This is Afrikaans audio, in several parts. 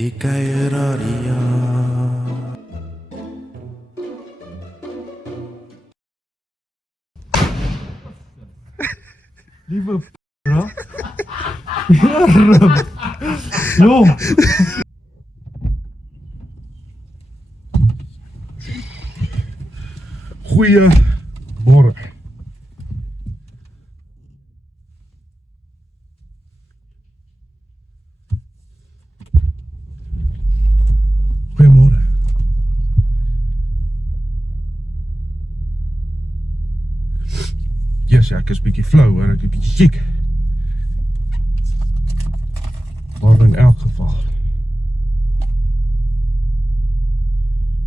Die Kuieraria. Lieve bro. Jo. Goeiemorgen. Goeiemorgen. Yes, ja, ek is 'n bietjie flou en ek is 'n bietjie siek. Maar in elk geval.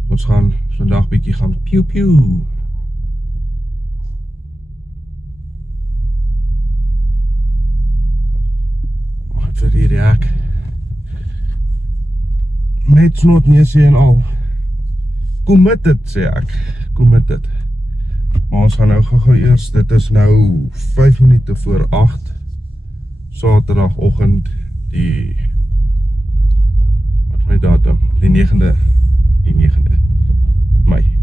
Ons gaan vandag bietjie gaan pew pew. Wat vir hierdie hek. Met snotneusie en al. Committed sê ek. Committed. Maar ons gaan nou gou eers, dit is nou 5 minute voor 8 Saterdagoggend die wat is my datum? Die 9de Mei.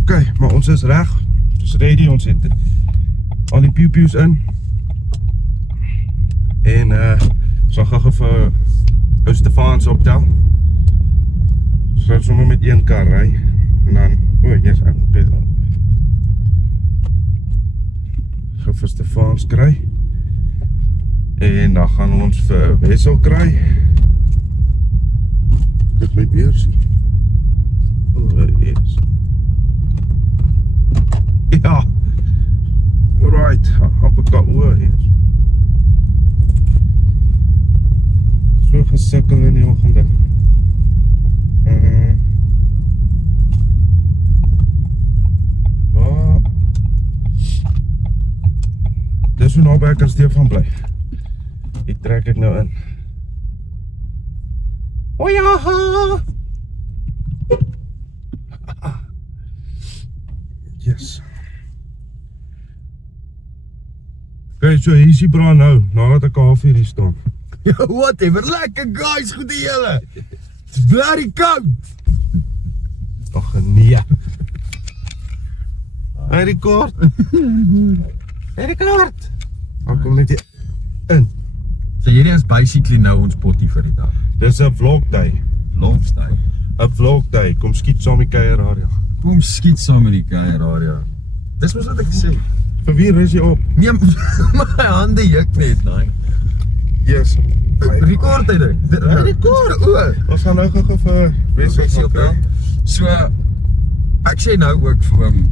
Ok, maar ons is reg. Ons is ready, ons het al die pew-pews in. En ons gaan gou vir ou Stefans optel. Ons gaan sommer met een kar ry. En dan, yes, ek moet petrol. Gaan vir Stefans kry. En dan gaan ons vir Wessel kry. Dit my weer sien. Yes. Ja. Alright, hoppaka, yes. So gesukkel in die oggende. Dis hoe naby ek as deel van bly. Hier trek ek nou in. O ja! Yes. Kijk, so hier is die brand nou, nadat ek 'n halfuur hier staan. Ja, whatever. Lekker guys, goed die julle. It's bloody koud. Ag nee. Hy rekord. Hy rekord. Ek kom net hier in. So hierdie is basically nou ons potty vir die dag. Dis 'n vlogday. Longstay. 'n Vlogday. Kom skiet saam met Kuieraria. Kom skiet saam met die Kuieraria. Dis mos wat ek sê. Vir wie rus jy op? Nee, my hande juk net, nee. Yes. Rekord hy dit? Hy rekord. Ons gaan nou gou vir Wessel wel. So ek sê nou ook vir oom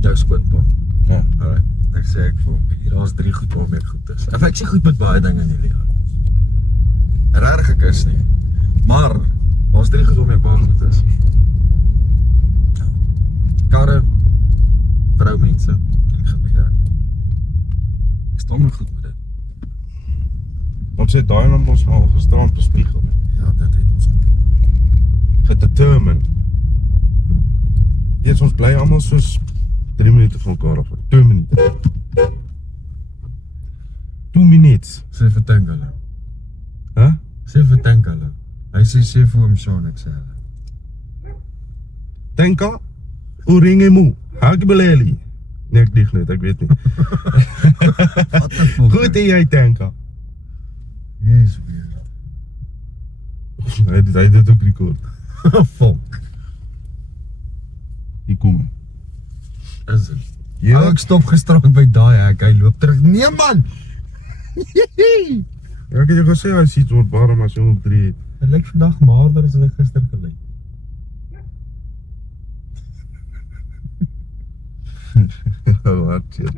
jou skoonpa. Ja. Alright. Ek sê ek vir hom, daar's 3 goed waarmee ek goed is. Of ek sê goed met baie dinge in die lewe. Regtig ek is nie. Maar daar's 3 goed waarmee ek baie goed is. Karre, vroumense en gebeure. Ek staan nog goed met dit. Ons het daai aan ons al gisterand bespiegel. Ja, dit het ons gedetermine. Ons bly almal soos 3 minute van mekaar af. 2 minute. 2 minutes. Sê vir dink hulle. Huh? Sê vir dink hulle. Hy sê vir hom Sean, ek sê hulle. Tenka? Hoe ring jy moe? Hak beleli. Nee, ek dieg net, ek weet nie. Wat die volk? Goed en jy Tenka. Yes, weird. Hy het dit ook rekord. Volk. Hier kom hy. Is dit? Ja. Ek stop gisterand by daai hek, hy loop terug. Nee man! Ja, ek het jou gesê, hy sê iets wat warm as jy op 3 het. Hy lyk vandag maarder as hy gister gelyk. Wat shit.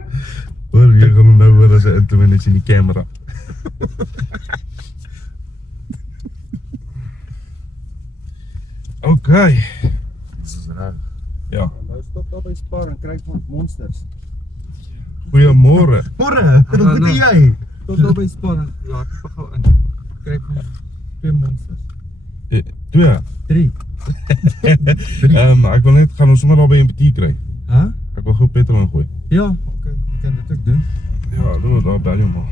Hoor, jy gaan nou hoor as hy intomen is in die camera. Okay. Dis is reg. Ja. Nou stop daar by Spar en kry van monsters. Goeiemôre. Môre, wat doen jy? Stop daar by Spar. Ja, ek pak gou in. Kry van 2 monsters. 2. 3. Ek wil net gaan ons sommer daar by 'n petit kry. Hæ? Ek wil gou petrol ingooi. Ja, okay, jy kan dit ook doen. Ja, doen we daar bel jy maar.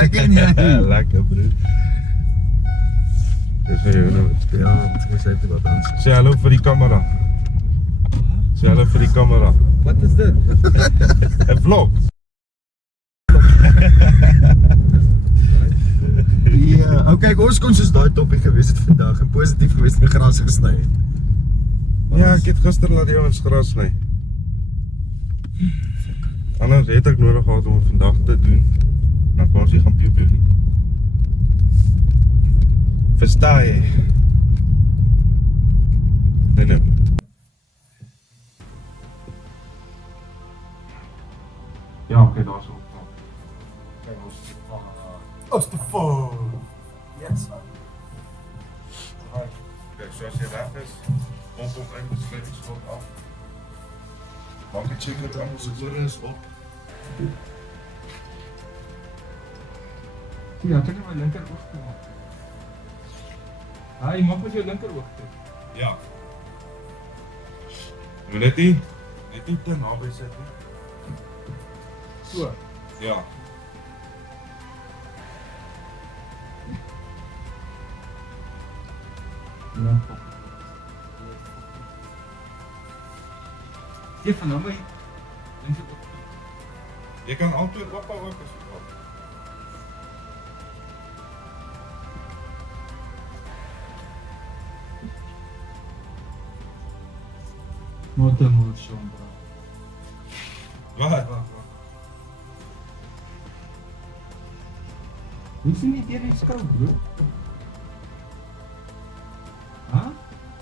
Lekker nie. Lekker bro. Dis nou jou nou. Ja, het is net wat anders. Sê hallo vir die kamera. Sê hallo vir die kamera. Wat is dit? 'n Vlog. Ja, okay, ons kon soos daai toppie gewees het vandag en positief gewees en gras gesny het. Ja, ek het gister laat jou ons gras sny. Anders het ek nodig gehad om het vandag te doen. Dan kan ons nie gaan piep nie. Verstaan jy? Nee. Ja, oké, daar is ook. Kijk, ons is van Oostefon! yes. Kijk, zoals je reg is, pomp op in, sluit die slot af. Maak die check dat allemaal zijn oren is op. Ja, ek het net my linker oog toe maak. Jy maak met jou linker oog toe. Ja. Je moet net niet te naby sit nie. So. Ja. Ja. Jy van nou my linker oog toe. Je kan altijd ophou ook as jy wil. Wat 'n motion, bro. Wat? Hoe sien jy deur die skou, bro? Ha?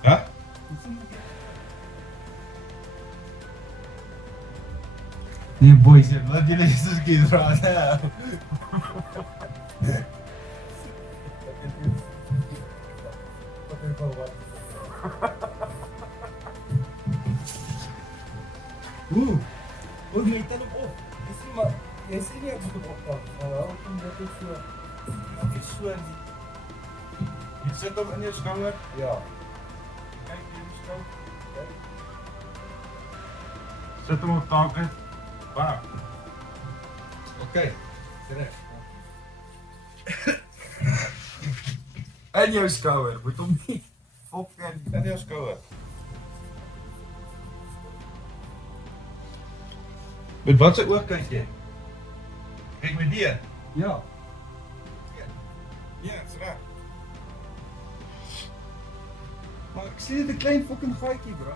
Hè? Hoe sien jy deur? Nee, boys, wat julle is dus kies raad. Hoe jy tel hem op? Jy sien nie ek moet hem oppak. Maar wel, dit is so. Ek is so in die... Je zit hem in je schouder. Ja. Kijk in je schouder. Zet hem op tafel. Waar? Okay, dis reg. In jou skouer, moet hom nie opken. In je schouder. Met wat se oog kyk jy? Kyk met die. Ja. Ja, dis reg. Maar ek sien dit 'n klein fucking gaatjie, bro.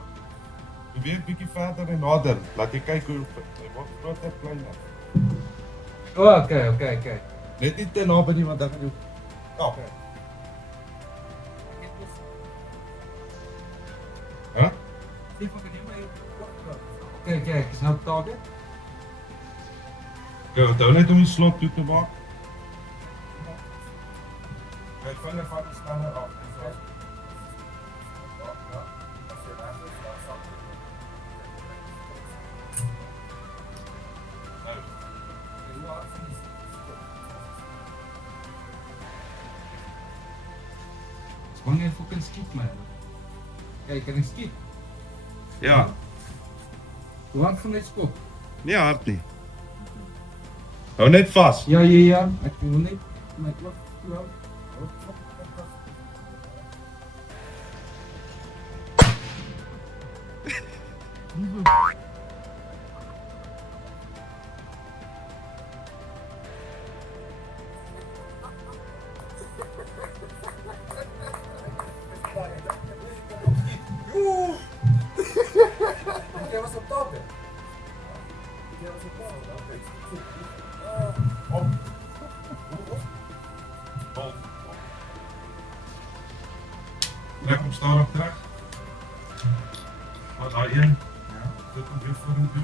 Beweeg bietjie verder en nader. Laat jy kyk hoe hy word groter, kleiner. Okay. Net nie te naby nie want dan gaan jy stop. Hæ? Sien of ek nie my kyk, ek is nou op target. Ja, onthou net om die slot toe te maak. Kyk vinger van die stander af. Wanneer fucking skiet my. Kyk, kan ek skiet? Ja, Hoe hard gaan hy skop? nie hard nie. Hou net vas. Ja, ek wil net my oog toe hou. Jy was op top, hè? Jy was op top, oké. Trek hem stadig terug. Wat daar een. Ja. Dit kom weer voor hem toe.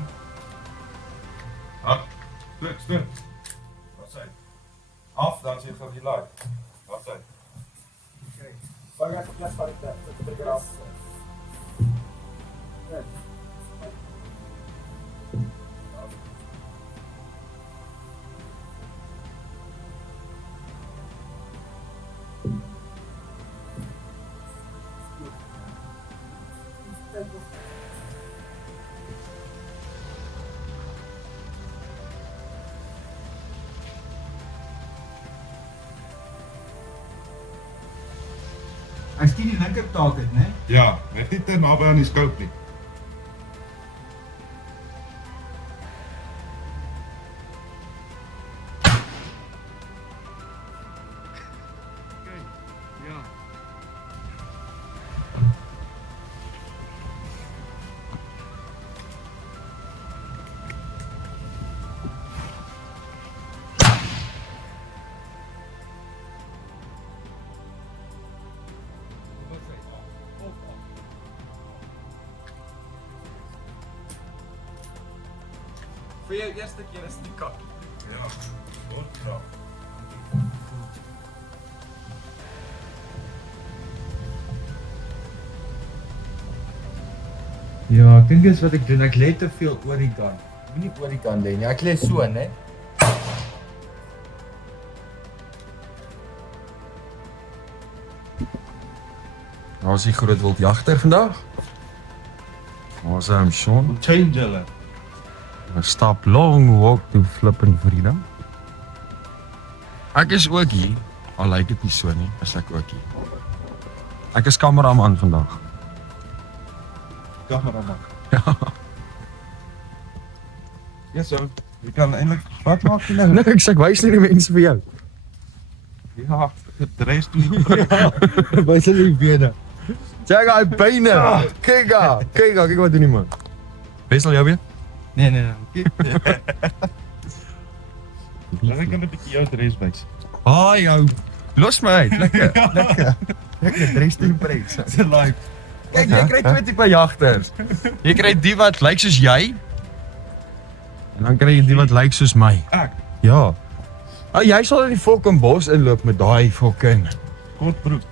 Hard. Stuk. Wat zei? Af, dan zit je live. Wat zei? Vang even plas van ik dat ik eraf. Hy skiet die linkertaak uit, né? Ja, net nie te naby aan die scope nie. Ja. Vir jou eerste keer is die kak. Ja, goed graag. Ja, ek dink dis wat ek doen. Ek lê te veel oor die kant. Moenie oor die kant lê nie. Ek lê so, né? Waar is die groot wildjagter vandag? Waar is Sean? Change hulle. A stop long walk to flipping freedom. Ek is ook hier, al lyk dit nie so nie, is ek ook hier. Ek is kameraman vandag. Kameraman. Ja, so. Jy kan eintlik wat maak jy nou? Niks, ek wys nie die mense vir jou. Ja, gedres toe nie. Wys hulle die bene. Check hy bene. Kyk wat doen die man. Wissel jou weer? Nee. Kyk. Laat ek 'n bietjie jou dres wys. Haai jou. Los my uit. Lekker. Lekker dres te impress. Dis live. Kyk, jy kry twee tipe jagters. Jy kry die wat lyk soos jy. En dan kry jy die wat lyk soos my. Ek Ja. Jy sal in die fucking bos inloop met daai fucking kortbroek.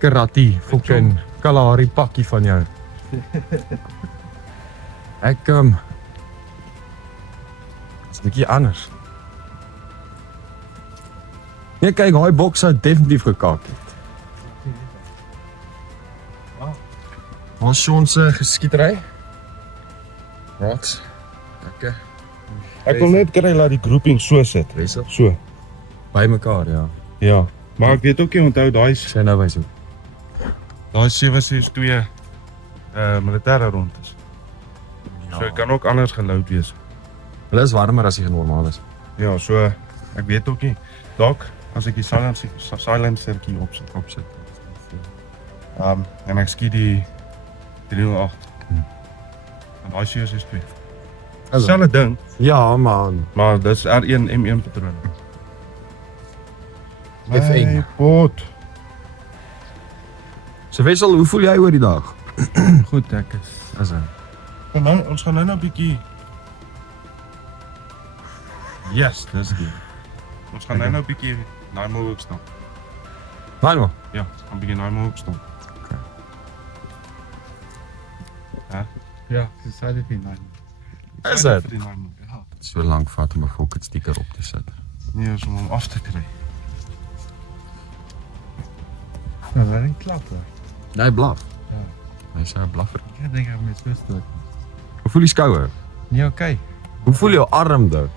karate, fucking Kalahari pakkie van jou. Ek is 'n bietjie anders. Nee, kyk, daai boks sou definitief gekak het. Ons Sean se geskietery. Rocks. Lekker. Ek wil net kry laat die grouping so sit. Wissel. So. By mekaar, ja. Ja. Maar ek weet ook jy onthou daai Sy nou wys hoe. daai 762 militêre rond is. So dit kan ook anders geloud wees. Hulle is warmer as die normaal is. Ja, so ek weet ook nie. Dalk as ek die silencertjie opsit. En ek skiet die 308. En daai 762. Selfde ding, Ja, man. maar dis R1 M1 patroon. F1. Pot. So Wessel, hoe voel jy oor die dag? Goed, ek is. Is hy? Ons gaan nou 'n bietjie. Yes, dis dit. Ons gaan nou 'n bietjie naai hoek staan. Haai maar. Ja, gaan bietjie naai hoek staan. Ja, dis sal dit nie. Is dit? Vir die naai hoek, ja. So lank vat om 'n fucking sticker op te sit. Nee, is om hom af te kry. Nou, maar ek klap hoor. Nee, blaf. Ja. Hy sê 'n blaffer. Ek dink ek moet so stoot. Hoe voel die skouer? Nee, okay. Hoe voel jou arm dan?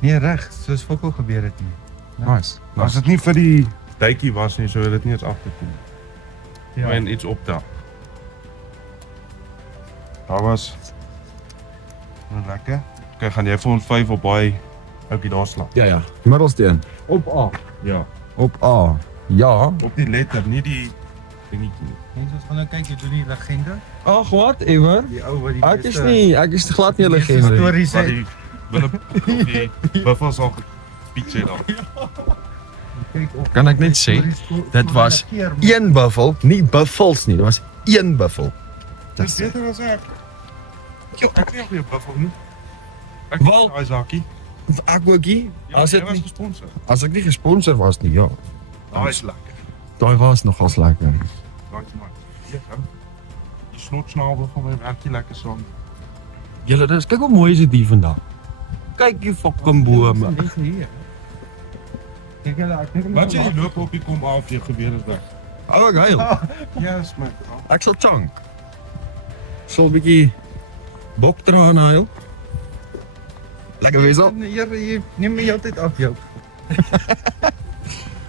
Nee, reg, soos fokol gebeur dit nie. Nice. As dit nie vir die duitjie was nie, sou dit nie eens afgekom. Ja. En iets optel. Daar was nou lekker. Okay, gaan jy vir ons 5 op baie oukie daar slaap. Ja. Middelsteen. Op A. Ja. Op A. Ja. Op die letter, nie die dingetjie nie. Mense ons gaan nou kyk, jy doen die legende. Ag, whatever. Die ou wat die Ek is glad nie 'n die legende. storie Wat sê. die wille die buffels al gepiet sê daar. Kyk op. Kan ek net sê, dit was een buffel, nie buffels nie, dit was een buffel. Dis beter as ek. Ek kry nie 'n buffel nie. Ek Wel- daai sakie. Ek ookie. As jy dit was nie gesponsor. as ek nie gesponsor was nie, ja. Daai is lekker. Daai was nogals lekker. Daai is maar. Ja. Die snotsnabel van my werkie lekker saam. Julle, dis kyk hoe mooi is dit hier vandag. Kyk die fucking bome. Dis hier. Kyk hulle, ek dink Wat jy loop op die kom af, jy gebeur is weg. Ou ek huil. Yes, my. Ek sal chunk. Sal 'n bietjie boktraan huil. Lekker Wessel. Nee, jy neem my altyd af jou.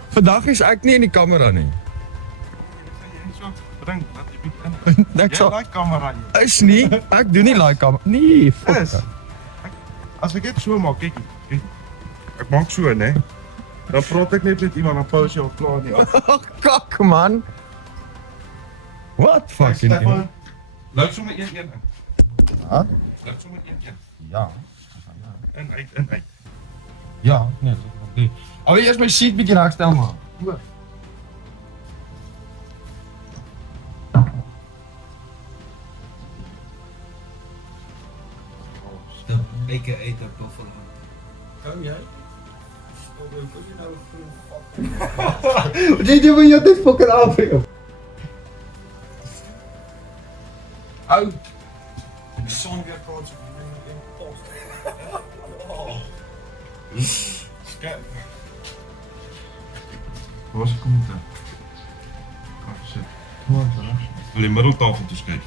Vandag is ek nie in die kamera nie. dink dat jy bietjie in. Ek Jy sal like kamera jy. is nie. Ek doen nie like kamera. Nee, fuck. Is. As ek dit so maak, kyk. Ek maak so, né? Dan praat ek net met iemand, dan pause jy al klaar nie. Kak man. What fucking hell? Loop sommer 1-1 in. Ha? Loop sommer 1-1. Ja. In uit. Ja, nee, dat is nie. Al eers my seat bietjie regstel man. Aka uit Buffalo. Kan jy? Kom jy nou Wat jy wil jy dit fucking af. Ou, Die son weer praat so met een pos. Skep. Waar is die kommentaar? Kan sit. Wil jy middeltafel toe skuif?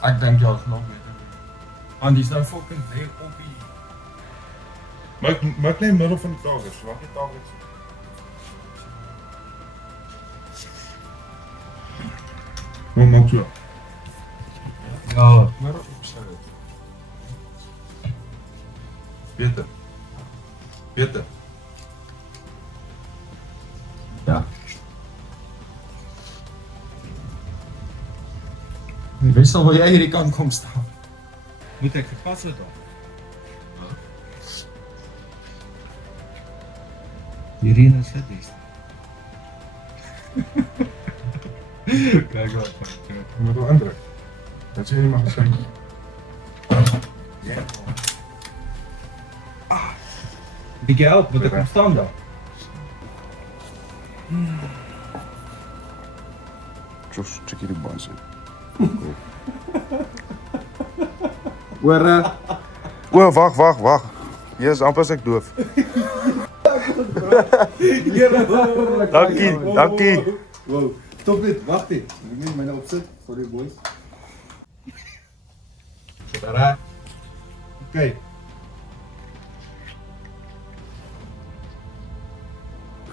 ek dink jy is nog beter. Want dis nou fucking weer op die Maak net middel van die tafel, so maak die tafel. Maak so. Ja, Middel opstel. Beter. Beter. Ja. Wissel wil jy hierdie kant kom staan? moet ek gepas het dan. Hierdie is dit is. Kyk wat. Jy moet wel indruk. Dat jy nie mag gesê. Ja. Bietjie help, moet ek kom staan daar. Just check hierdie bans uit. Hoor, O, wag. Hier is amper as ek doof. Dankie. Wow. Stop net, wag net. Ek moet myne opsit. Sorry boys. daar. Okay.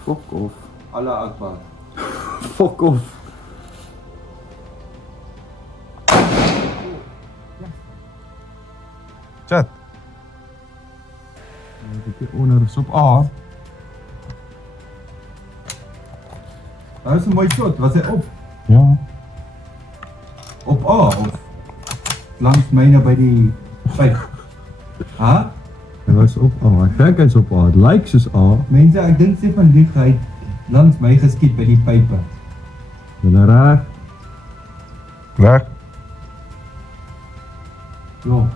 Fuck off. Allah Akbar. Fuck off. Chat. Onder is op A. Dat is een mooi shot. Was hij op? Ja. Op A of langs myne by die pyp? Ha? Hij was op A. Ik denk hij is op A. Het lijkt soos A. Mense, ek dink sy van liefheid langs my geskiet by die pype. En reg. Weg. Ja.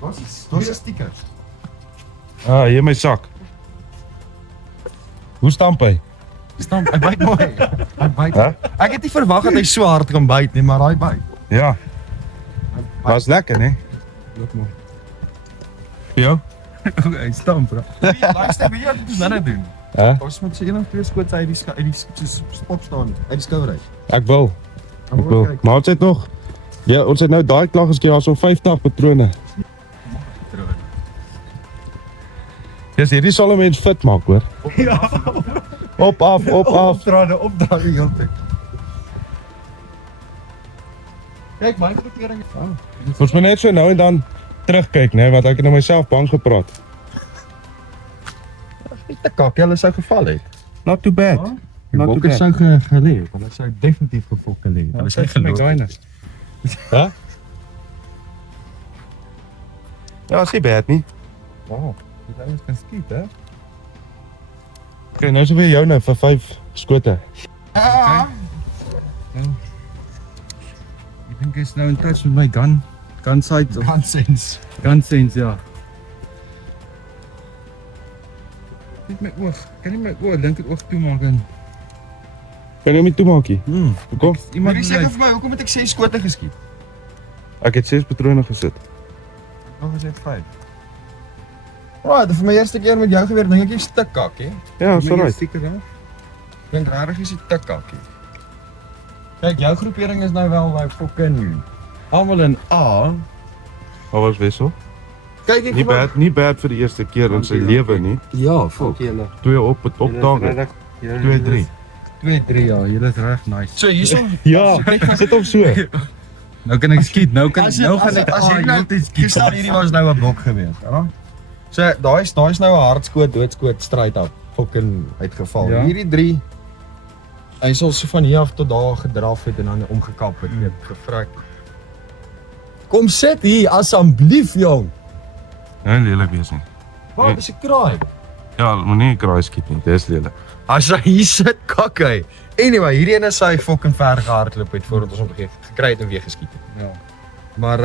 Wat is stickers? Ah, hier my sak. Hoe stamp hy? Stamp, hy byt mooi. Hy byt. Hè? Ek het nie verwag dat hy so hard kan byt nie, maar hy byt. Ja. Was lekker, né? Loop mooi. Vir jou? Hy stamp, bro. Luister, weet jy wat ons nou net doen? Hè? Ons moet seker nog 2 skote uit die stop staan, uit die skouer uit. Ek wil. Maar ons het nog ja, ons het nou daai klag geskeer, daar's so 50 patrone. Ja, hierdie sal 'n mens fit maak, hoor. Ja. Op af. Opdraande die hele tyd. Kyk, my verkeering. Ons moet net so nou en dan terugkyk, né, want ek het nou myself bang gepraat. Ek te kak, hulle sou geval het. Not too bad. Die bokke sou gelê, want hulle sou definitief gefok gelê. Hulle sou geloop. Hæ? Ja, is nie bad nie. Wow, dit ouens kan skiet, hè? Okay, nou is weer jou nou vir 5 skote. Ek dink hy's nou in touch met my gun sight. Gun sense, ja. Net my oog, kan nie my oog, dink dit oog toemaak en Kan jy my toemaakie? Hoekom? iemand sê vir my, hoekom het ek 6 skote geskiet? Ek het 6 patrone gesit. Nog gesê 5. Dit vir my eerste keer met jou gebeur, dink ek jy's te kak, hè? Ja, so right. Seker, hè? Dink regtig jy's te kak, hè? Kyk, jou groepering is nou wel like fucking almal in A. Wat was Wessel? Kyk ek Nie bad vir die eerste keer in sy lewe nie. Ja, fuck. 2 op dae. 2-3. 2-3 ja, julle is reg nice. So hierso. Ja, sit op so. Nou kan ek skiet, nou gaan ek as jy nou gestel hierdie was nou 'n bok gewees, ja. So daai's nou 'n hardskoot, doodskoot straight up fucking uitgeval. Ja. Hierdie 3 hy sal so van hier af tot daar gedraf het en dan omgekap het, weet, gevrek. Kom sit hier asseblief, jong. Nee, lelik wees nie. Waar is die kraai? Ja, moenie kraai skiet nie. Dis lelik. As hy hier sit, kak hy. Anyway, hierdie een is hy fucking ver gehardloop het voordat ons hom gekry het en weer geskiet het. Ja. Maar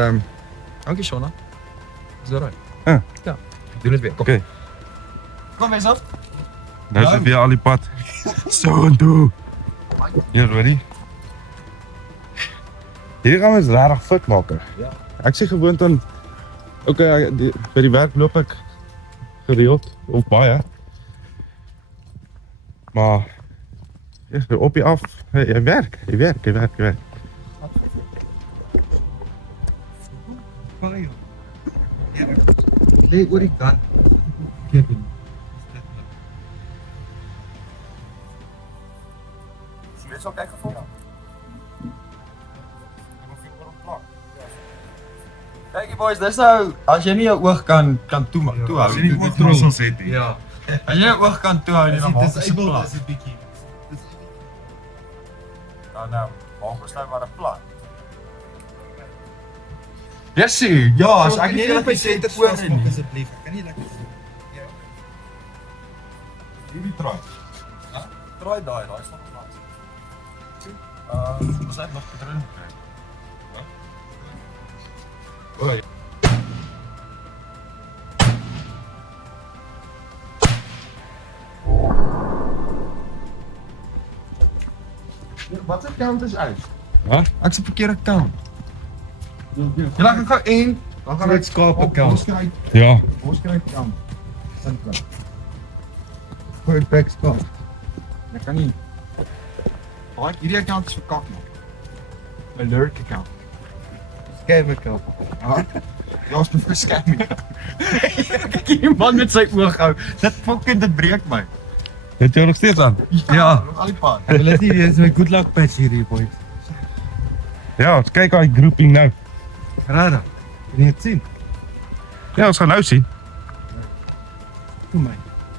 dankie Shona. Is dit reg? Ja. Ja. Doen dit weer. Kom. Okay. Kom eens af. Nou sit weer al die pad. So en toe. Jy ready? Hierdie gaan ons regtig fit maak. Ja. Ek sê gewoond aan by die werk loop ek gereeld of baie. Maar ja, op je af. Jy werk. Lê oor die kant. Dit is ook echt gevolg. Kyk boys, dis nou as jy nie jou oog kan toehou. As jy nie oogdrossels het nie. Ja. As jy jou oog kan toehou nie, dan maak dit Disable plat. is 'n bietjie. Dan maak ons nou maar 'n plan. Jessie, ja, as ek nie net by center voor nie. asseblief. Ek kan nie lekker. Ja. Hierdie draai. Draai daai staan op plaas. Ons het nog patroon gekry. Oei. Wat se kant is uit? Wat? Ek se verkeerde kant. Jy laat ek gou en dan gaan ek skape kant. Ja. Boskruit kant. Sinkel. Goeie back skaap. Ek kan nie. Daai hierdie kant is verkak man. 'n lurk kant. Skape kant. Ja, ons moet verskem nie. Kyk hier man met sy oog hou. Dit breek my. Het jy nog steeds aan? Ja. Al die pad. Ek wil net nie my good luck patch hierdie boys. Ja, ons kyk daai grouping nou. Rada. Kan jy dit sien? Ja, ons gaan nou sien. Kom my.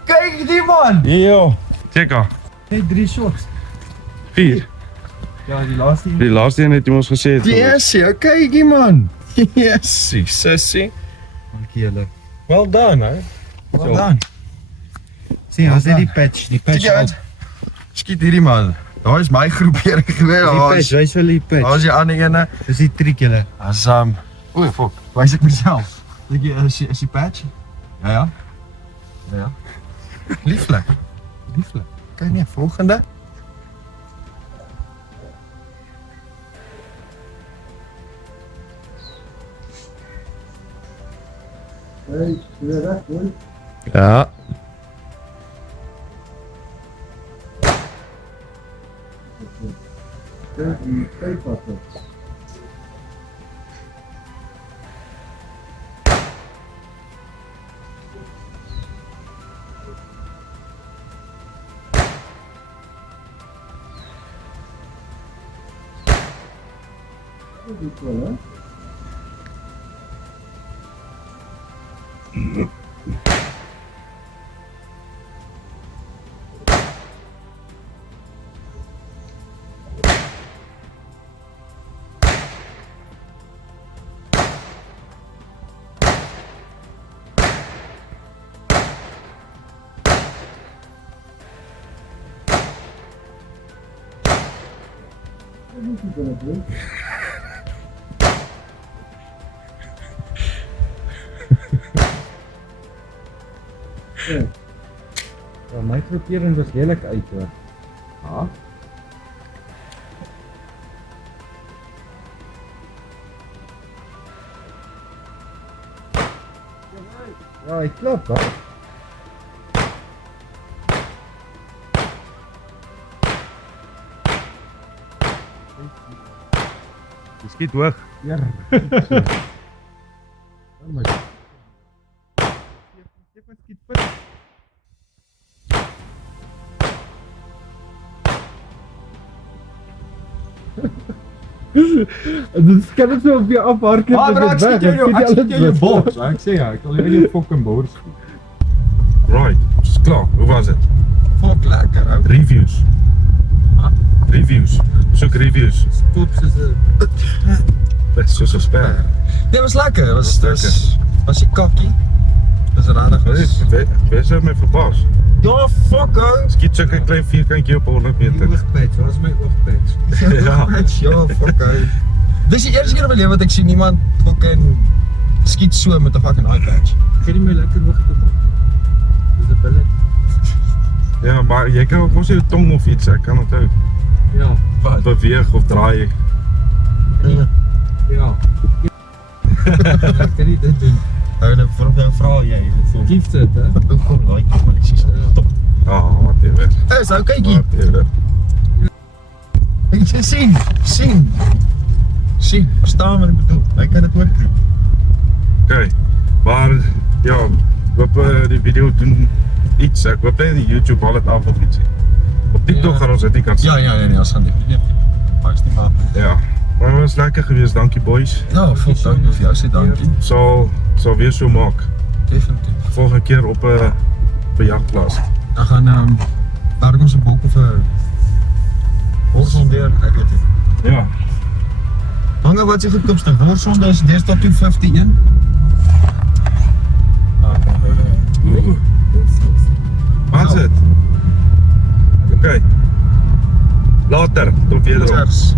Kyk die man. Ja. Check aan. Net 3 shots. 4. Ja, die laaste een. Die laaste een het jy ons gesê het. Jessie, okay, die man. Jessie, sissie. Dankie julle. Well done, hè. Well done. Sien, as dit die patch op. Skiet hierdie man. Daar is my groepering gewees. Die Daar patch, is wys wel die patch. daar is die ander ene. Dis die trick julle. As oei, fuck. Wys ek myself. Is die patch? Ja, ja. Ja, ja. Lieflik. Lieflik. Kyk nie, volgende. Ja. Ja, my groepering was lelik uit hoor. Ja. Ja, hy klop, hè. Jy skiet hoog. Ja. Oh my. Dit kan net so op jou afhardloop. Ah, maar ek skiet jou bors. Ek sê ja, ek wil jou fucking bors. Right, is klaar. Hoe was dit? Fuck lekker ou. Reviews. Reviews. Soek reviews. Top soos 'n Dit is soos 'n spel. Nee, was lekker. Was die kakkie. Dis regtig. Wees my verbaas. Ja, fuck ou. Skiet sulke klein vierkantjie op 100 meter. Oogpatch, waar is my oogpatch? Ja. Fuck ou. Dis die eerste keer in my lewe wat ek sien iemand fucking skiet so met 'n fucking iPad. Gee nie my lekker hoog toe. Dis 'n billet. Ja, maar jy kan ook mos jou tong of iets, ek kan onthou. Ja, Wat? Beweeg of draai. ja. Ek kan nie dit doen. Nou vra jy. Gift dit, hè? Hoe kom daai kommalies? Top. Whatever. Dis ou kykie. Whatever. Ek sien. Verstaan wat ek bedoel? Ek kan dit ook doen. Okay, maar ja, hoop die video doen iets. Ek hoop net die YouTube al het af of iets. Op TikTok Ja. gaan ons dit nie kan sien. Ja, ons gaan definitief. Maar is nie maar. Ja. Maar het was lekker geweest, dankie boys. Ja, vol dankie vir jou, sê dankie. Sal weer so maak. Definitief. Volgende keer op 'n jagplaas. Dan gaan daar ons 'n bok of 'n horsondeer, ek weet nie. Ja. Hange wat se goedkoopste horsonde is deesdae 251. Oeh. Wat's dit? Okay. Later, tot weer. Cheers.